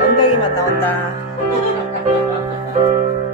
엉덩이만 나온다.